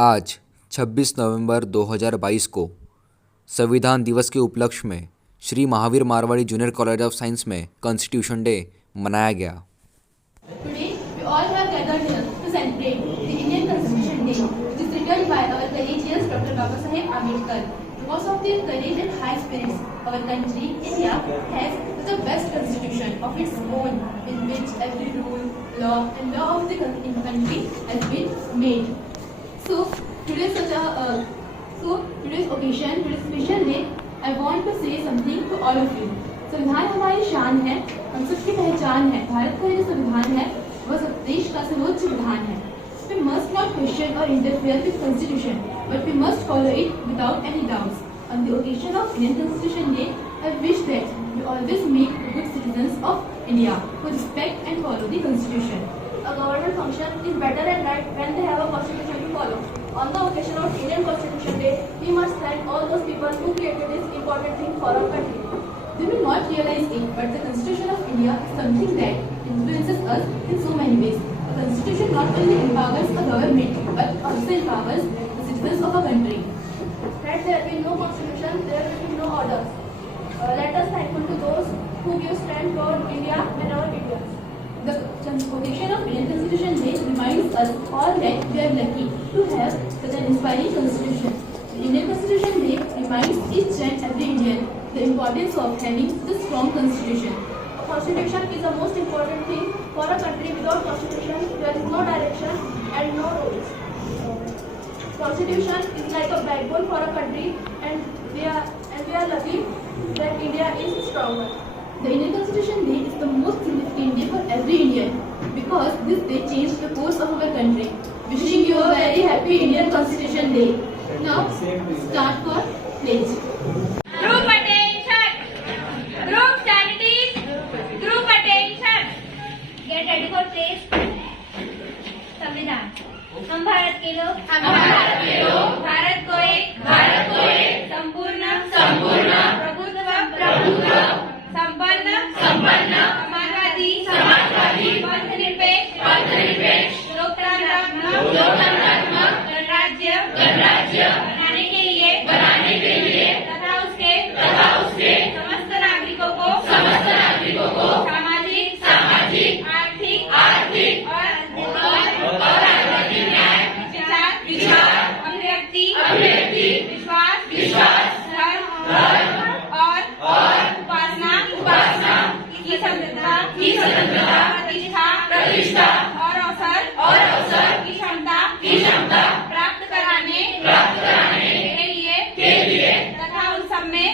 आज 26 नवंबर 2022 को संविधान दिवस के उपलक्ष्य में Shri Mahavir Marwari junior college of science में कॉन्स्टिट्यूशन डे मनाया गया। Today, we all have gathered here to celebrate the Indian Constitution Day, which is written by our courageous Dr. Babasaheb Ambedkar. Because of their courage and high spirits, our country, India, has the best constitution of its own, in which every rule, law, and law of the country has been made. So, today's occasion, today's special day, I want to say something to all of you. संविधान हमारी शान है, हम सबकी पहचान है। भारत का जो संविधान है वह देश का सर्वोच्च विधान है। We must not question or interfere with Constitution, but we must follow it without any doubts. On the occasion of Indian Constitution Day, I wish that we always make good citizens of India who respect and follow the Constitution. A government function is better and right when they have a constitution to follow. On the occasion of Indian Constitution Day, we must thank all those people who created this important thing for our country. We will not realize it, but the Constitution of India is something that influences us in so many ways. A constitution not only empowers a government, but also empowers the citizens of a country. Had there been no constitution, there will be no orders. Let us thankful to those who give strength for India and our Indians. The occasion of Indian Constitution Day reminds us all that we are lucky to have such an inspiring constitution. The Indian Constitution Day reminds each and every Indian the importance of having the strong constitution. A constitution is the most important thing for a country. Without constitution, there is no direction and no rules. Constitution is like a backbone for a country, and we are lucky that India is stronger. The Indian Constitution Day is the most significant day for every Indian because this day changed the course of our country. Wishing you a very happy Indian Constitution Day. Now, start for pledge. Group attention. Group charities. Group attention. Get ready for pledge. संविधान हम भारत के लोग भारत को एक संपूर्ण प्रभुत्व संपन्न समाजवादी धर्मनिरपेक्ष लोकतंत्रात्मक गणराज्य बनाने के लिए तथा उसके समस्त नागरिकों को सामाजिक आर्थिक और राजनीतिक न्याय विचार अभिव्यक्ति विश्वास धर्म और उपासना की स्वतंत्रता प्रतिष्ठा और अवसर की क्षमता प्राप्त कराने के लिए तथा उन सब में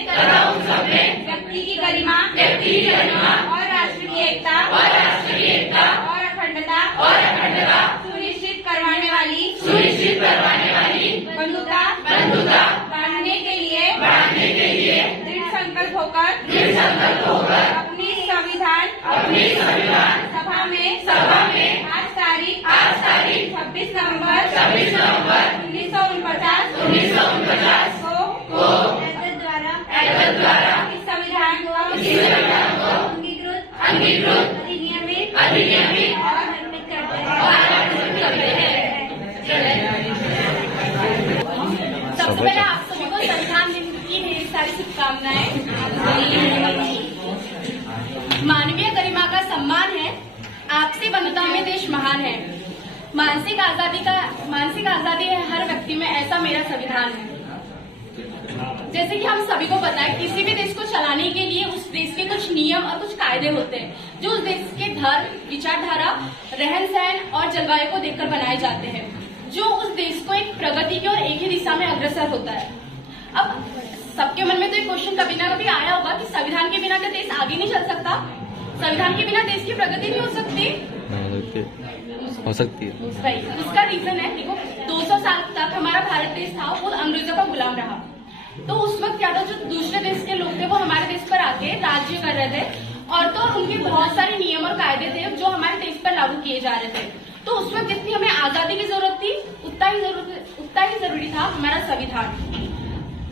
व्यक्ति की गरिमा और राष्ट्र की एकता और अखंडता सुनिश्चित करवाने वाली बंधुता बांधने के लिए दृढ़ संकल्प होकर अपनी संविधान सभा में आज तारीख 26 नवंबर 1949 को द्वारा इस संविधान को अंगीकृत अधिनियमित और निर्मित करते हैं। सबसे पहले आप सभी को संविधान दिन की ढेर सारी शुभकामनाएं। मानवीय गरिमा का सम्मान है, आपसी बंधुता में देश महान है। मानसिक आजादी है हर व्यक्ति में, ऐसा मेरा संविधान है। जैसे कि हम सभी को पता है, किसी भी देश को चलाने के लिए उस देश के कुछ नियम और कुछ कायदे होते हैं जो उस देश के धर्म, विचारधारा, रहन सहन और जलवायु को देखकर बनाए जाते हैं, जो उस देश को एक प्रगति की और एक ही दिशा में अग्रसर होता है। अब सबके मन में तो एक क्वेश्चन कभी ना कभी आया होगा कि संविधान के बिना क्या देश आगे नहीं चल सकता? संविधान के बिना देश की प्रगति नहीं हो सकती? हो सकती है। उसका रीजन है, देखो 200 साल तक हमारा भारत देश था वो अंग्रेजों का गुलाम रहा। तो उस वक्त क्या था, जो दूसरे देश के लोग थे वो हमारे देश पर आके राज्य कर रहे थे, और तो उनके बहुत सारे नियम और कायदे थे जो हमारे देश पर लागू किए जा रहे थे। तो उस वक्त जितनी हमें आजादी की जरूरत थी उतना ही जरूरी था हमारा संविधान।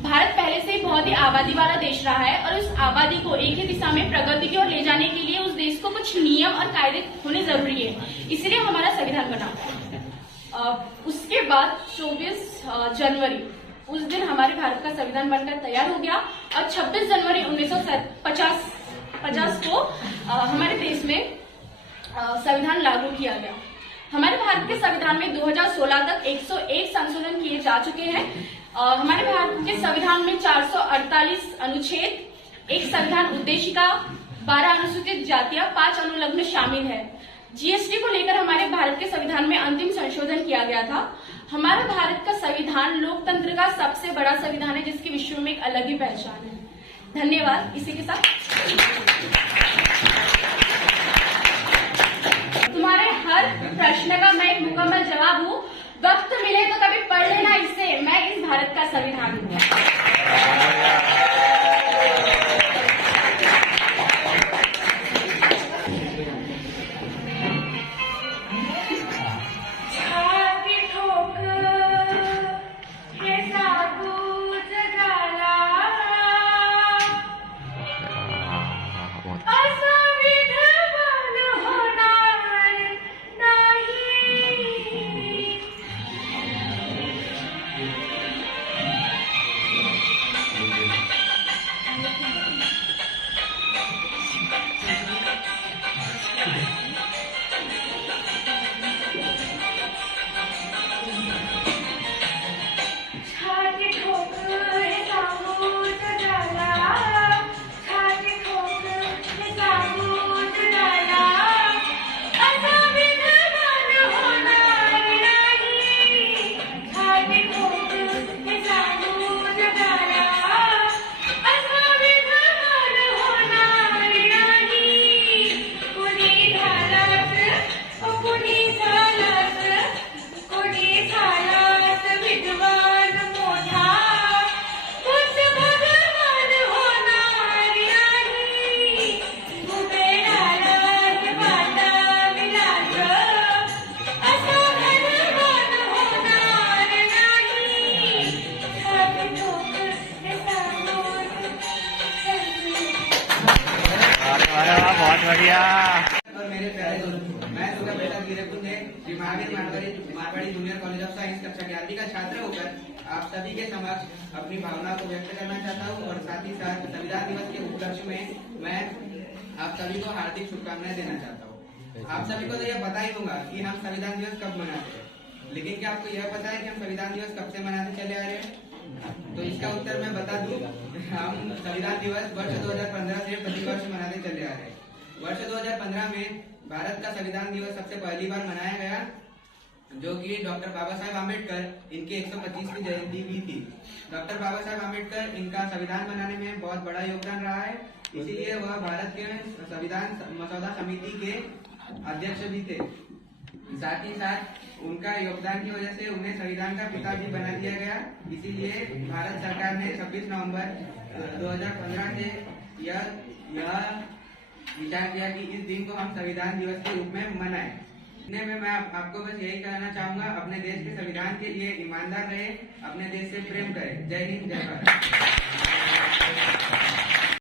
भारत पहले से ही बहुत ही आबादी वाला देश रहा है और उस आबादी को एक ही दिशा में प्रगति की ओर ले जाने के लिए उस देश को कुछ नियम और कायदे होने जरूरी है, इसलिए हमारा संविधान बना। उसके बाद 24 जनवरी उस दिन हमारे भारत का संविधान बनकर तैयार हो गया और 26 जनवरी 1950 को हमारे देश में संविधान लागू किया गया। हमारे भारत के संविधान में 2016 तक 101 संशोधन किए जा चुके हैं। हमारे भारत के संविधान में 448 अनुच्छेद, एक संविधान उद्देशिका, 12 अनुसूचित जातियां, 5 अनुलग्न शामिल है। जीएसटी को लेकर हमारे भारत के संविधान में अंतिम संशोधन किया गया था। हमारा भारत का संविधान लोकतंत्र का सबसे बड़ा संविधान है, जिसकी विश्व में एक अलग ही पहचान है। धन्यवाद। इसी के साथ तुम्हारे हर प्रश्न का मैं एक मुकम्मल जवाब हूँ। वक्त मिले तो कभी पढ़ लेना इससे, मैं इस भारत का संविधान हूँ। बहुत बढ़िया। और मेरे प्यारे दोस्तों, मैं दुर्गा बेटा गिरेपुंज Shri Mahavir Marwari junior college of science कक्षा 11वीं का छात्र होकर आप सभी के समक्ष अपनी भावना को व्यक्त करना चाहता हूं और साथ ही साथ संविधान दिवस के उपलक्ष्य में मैं आप सभी को हार्दिक शुभकामनाएं देना चाहता हूं। आप सभी को तो यह बता ही दूंगा कि हम संविधान दिवस कब मनाते हैं, लेकिन क्या आपको यह पता है कि हम संविधान दिवस कब से मनाते चले आ रहे हैं? तो इसका उत्तर मैं बता दूं, हम संविधान दिवस वर्ष 2015 से प्रतिवर्ष मनाते चले आ रहे हैं। वर्ष 2015 में भारत का संविधान दिवस सबसे पहली बार मनाया गया, जो कि डॉक्टर बाबा साहेब आम्बेडकर इनकी 125वीं जयंती भी थी। डॉक्टर बाबा साहेब आम्बेडकर इनका संविधान बनाने में बहुत बड़ा योगदान रहा है, इसीलिए वह भारत के संविधान मसौदा समिति के अध्यक्ष भी थे। साथ ही साथ उनका योगदान की वजह से उन्हें संविधान का पिता भी बना दिया गया। इसीलिए भारत सरकार ने 26 नवंबर 2015 से यह विचार किया कि इस दिन को हम संविधान दिवस के रूप में मनाएं। इतने में मैं आपको बस यही कहना चाहूंगा, अपने देश के संविधान के लिए ईमानदार रहे, अपने देश से प्रेम करें। जय हिंद, जय भारत।